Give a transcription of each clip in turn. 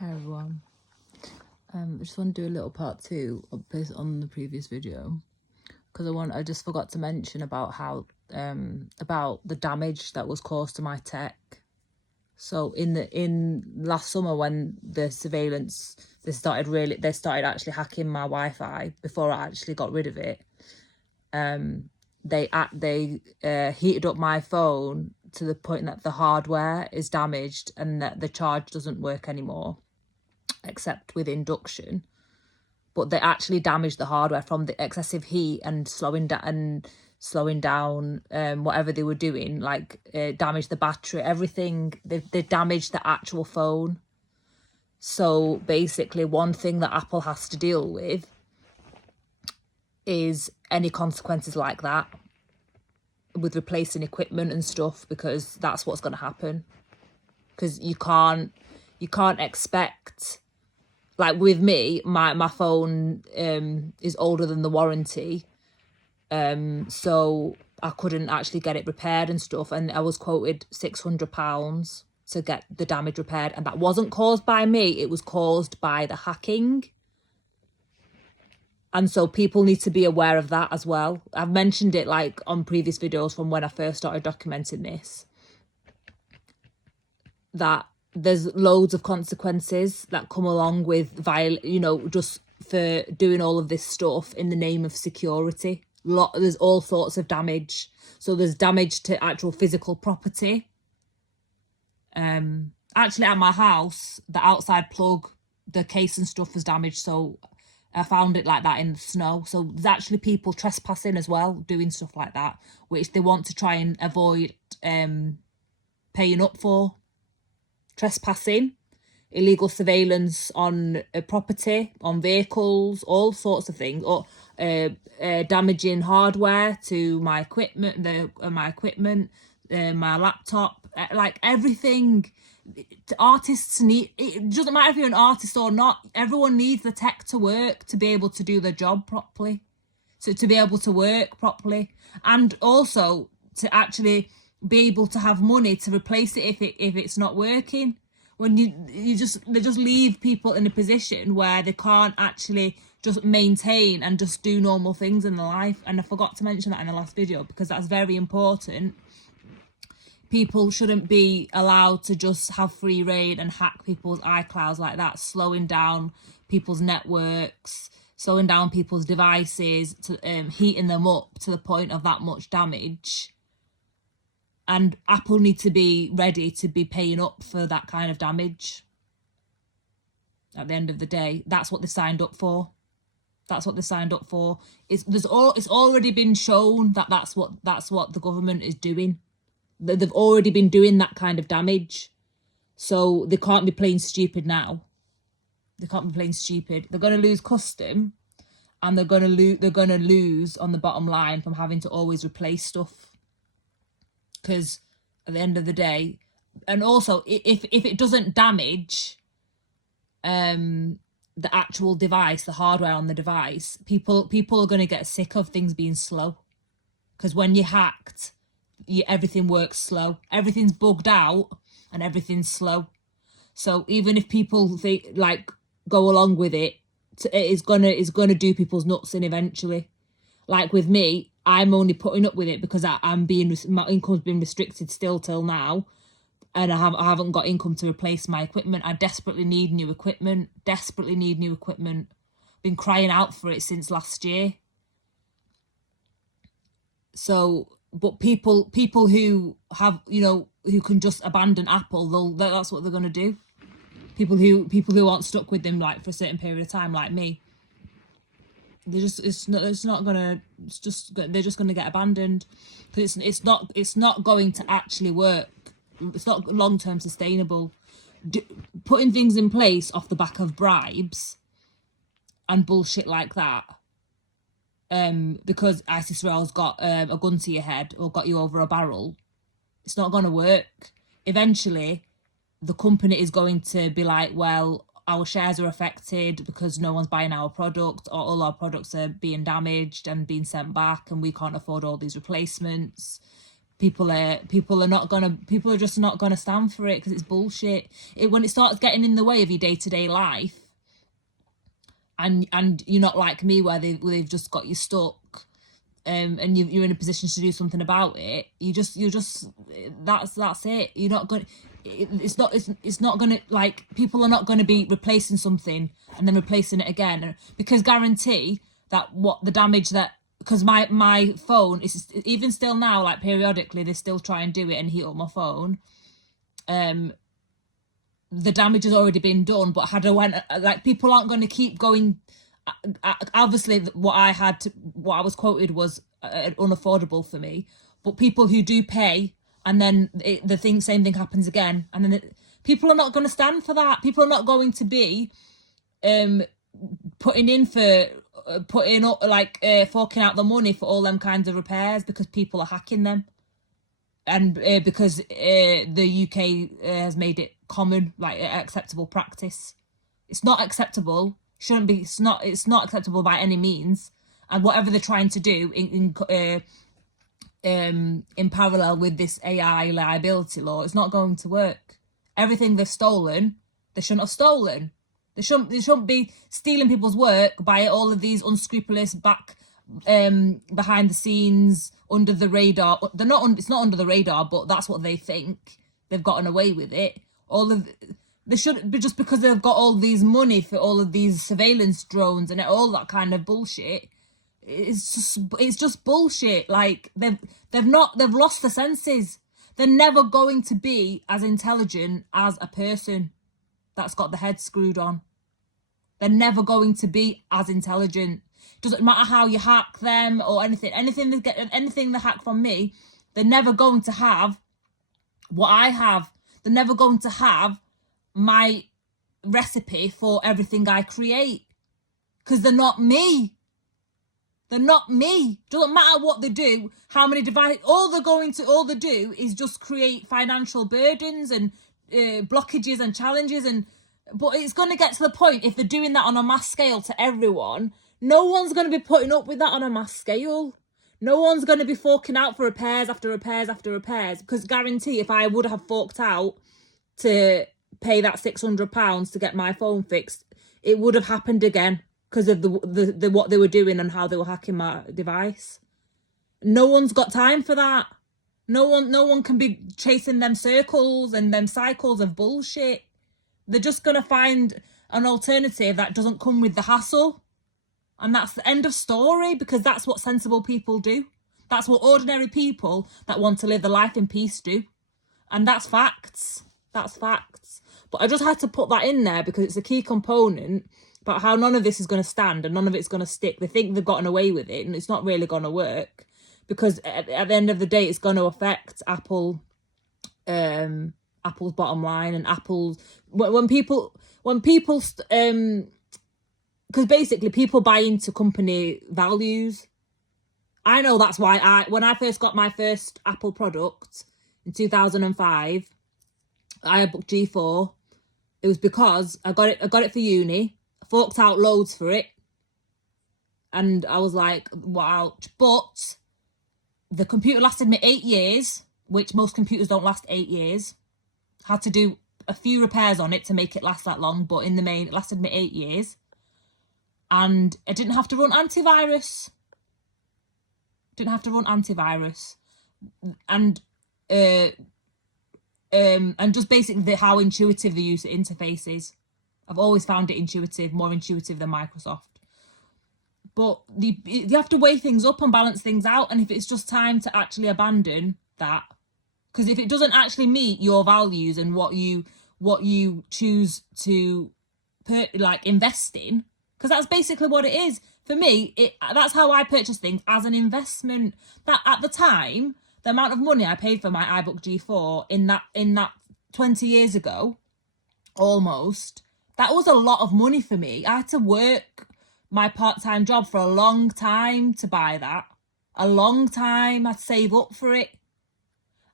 Hi everyone. I just want to do a little part 2 based on the previous video, because I just forgot to mention about how about the damage that was caused to my tech. So in last summer, when the surveillance they started actually hacking my Wi-Fi before I actually got rid of it. They heated up my phone to the point that the hardware is damaged and that the charge doesn't work anymore, except with induction. But they actually damaged the hardware from the excessive heat and slowing down whatever they were doing, like damaged the battery, everything. They damaged the actual phone. So basically, one thing that Apple has to deal with is any consequences like that with replacing equipment and stuff, because that's what's going to happen. Because you can't expect, like with me, my phone is older than the warranty, so I couldn't actually get it repaired and stuff, and I was quoted £600 to get the damage repaired, and that wasn't caused by me, it was caused by the hacking. And so people need to be aware of that as well. I've mentioned it like on previous videos from when I first started documenting this, that there's loads of consequences that come along with just for doing all of this stuff in the name of security. There's all sorts of damage. So there's damage to actual physical property. Actually, at my house, the outside plug, the case and stuff was damaged, so I found it like that in the snow. So there's actually people trespassing as well, doing stuff like that, which they want to try and avoid paying up for. Trespassing, illegal surveillance on property, on vehicles, all sorts of things, or damaging hardware to my equipment, my laptop, like everything. Artists need, it doesn't matter if you're an artist or not, everyone needs the tech to work, to be able to do their job properly, so to be able to work properly, and also to actually be able to have money to replace it if it's not working. When they just leave people in a position where they can't actually just maintain and just do normal things in their life. And I forgot to mention that in the last video, because that's very important. People shouldn't be allowed to just have free reign and hack people's iClouds like that, slowing down people's networks, slowing down people's devices, to heating them up to the point of that much damage. And Apple need to be ready to be paying up for that kind of damage. At the end of the day, that's what they signed up for. That's what they signed up for. It's already been shown that that's what the government is doing. They've already been doing that kind of damage, so they can't be playing stupid now. They can't be playing stupid. They're going to lose custom, and they're going to lose on the bottom line from having to always replace stuff. Because at the end of the day, and also if it doesn't damage the actual device, the hardware on the device, people are going to get sick of things being slow. Because when you're hacked, everything works slow, everything's bugged out, and everything's slow. So even if people think, like, go along with it, it's gonna do people's nuts in eventually. Like with me, I'm only putting up with it because my income's been restricted still till now, and I haven't got income to replace my equipment. I desperately need new equipment. Been crying out for it since last year. So, but people who have, who can just abandon Apple, that's what they're gonna do. People who aren't stuck with them like for a certain period of time, like me, they're just gonna get abandoned, because it's not going to actually work. It's not long-term sustainable. Putting things in place off the back of bribes and bullshit like that, because ISIS-Rail's got a gun to your head or got you over a barrel, it's not going to work. Eventually, the company is going to be like, well, our shares are affected because no one's buying our product, or all our products are being damaged and being sent back, and we can't afford all these replacements. people are just not gonna stand for it because it's bullshit. When it starts getting in the way of your day-to-day life, and you're not like me where they've just got you stuck, and you're in a position to do something about it. That's it. You're not gonna. It's not gonna, like, people are not gonna be replacing something and then replacing it again, because guarantee that what the damage that, because my phone is, even still now, like periodically they still try and do it and heat up my phone. The damage has already been done, but had I went, like, people aren't going to keep going. Obviously what I was quoted was unaffordable for me, but people who do pay and then same thing happens again, and then people are not going to stand for that. People are not going to be putting up, like, forking out the money for all them kinds of repairs because people are hacking them, and because the UK has made it common, like, acceptable practice. It's not acceptable. Shouldn't be. It's not acceptable by any means. And whatever they're trying to do in parallel with this AI liability law, it's not going to work. Everything they've stolen, they shouldn't have stolen. They shouldn't be stealing people's work by all of these unscrupulous behind the scenes, under the radar. It's not under the radar, but that's what they think. They've gotten away with it. They shouldn't be, just because they've got all these money for all of these surveillance drones and all that kind of bullshit. It's just bullshit. Like, they've lost their senses. They're never going to be as intelligent as a person that's got the head screwed on. They're never going to be as intelligent. Doesn't matter how you hack them or anything they hack from me, they're never going to have what I have. They're never going to have my recipe for everything I create, because they're not me. They're not me. Doesn't matter what they do, how many devices. All they do is just create financial burdens and blockages and challenges. But it's going to get to the point, if they're doing that on a mass scale to everyone, no one's going to be putting up with that on a mass scale. No one's going to be forking out for repairs after repairs after repairs, because guarantee if I would have forked out to pay that £600 to get my phone fixed, it would have happened again because of the what they were doing and how they were hacking my device. No one's got time for that. No one can be chasing them circles and them cycles of bullshit. They're just going to find an alternative that doesn't come with the hassle. And that's the end of story, because that's what sensible people do. That's what ordinary people that want to live the life in peace do. And that's facts. That's facts. But I just had to put that in there because it's a key component about how none of this is going to stand and none of it's going to stick. They think they've gotten away with it and it's not really going to work, because at the end of the day, it's going to affect Apple's bottom line and Apple's... When people because basically people buy into company values. I know that's why when I first got my first Apple product in 2005, iBook G4, it was because I got it for uni. I forked out loads for it. And I was like, wow. But the computer lasted me 8 years, which most computers don't last 8 years. Had to do a few repairs on it to make it last that long, but in the main, it lasted me 8 years. And I didn't have to run antivirus. And just basically how intuitive the user interface is. I've always found it intuitive, more intuitive than Microsoft. But you have to weigh things up and balance things out. And if it's just time to actually abandon that, because if it doesn't actually meet your values and what you choose to invest in, because that's basically what it is. For me, that's how I purchase things, as an investment. That at the time, the amount of money I paid for my iBook G4 in that 20 years ago, almost, that was a lot of money for me. I had to work my part-time job for a long time to buy that. A long time. I'd save up for it.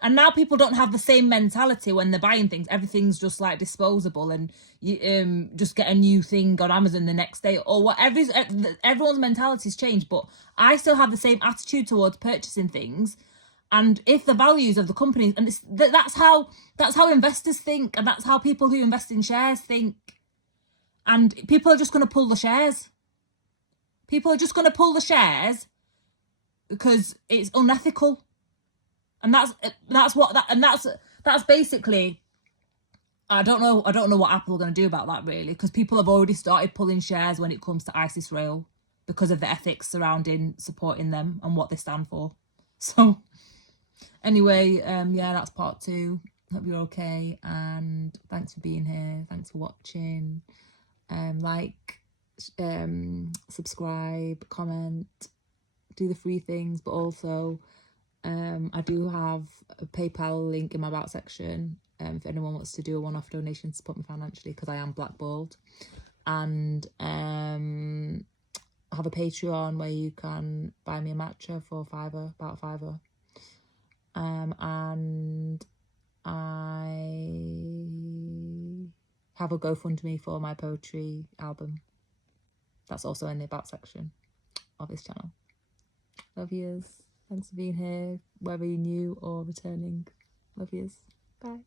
And now people don't have the same mentality when they're buying things. Everything's just like disposable, and you just get a new thing on Amazon the next day or whatever. Everyone's mentality's changed, but I still have the same attitude towards purchasing things. And if the values of the companies, and that's how investors think, and that's how people who invest in shares think. And people are just going to pull the shares. People are just going to pull the shares because it's unethical. And that's basically, I don't know what Apple are going to do about that, really, because people have already started pulling shares when it comes to ISIS Rail because of the ethics surrounding supporting them and what they stand for. So anyway, yeah, that's part 2. Hope you're okay, and thanks for being here. Thanks for watching. Like, subscribe, comment, do the free things, but also I do have a PayPal link in my about section if anyone wants to do a one-off donation to support me financially, because I am blackballed. And I have a Patreon where you can buy me a matcha for £5, about £5. And I have a GoFundMe for my poetry album. That's also in the about section of this channel. Love yous. Thanks for being here, whether you're new or returning. Love yous. Bye.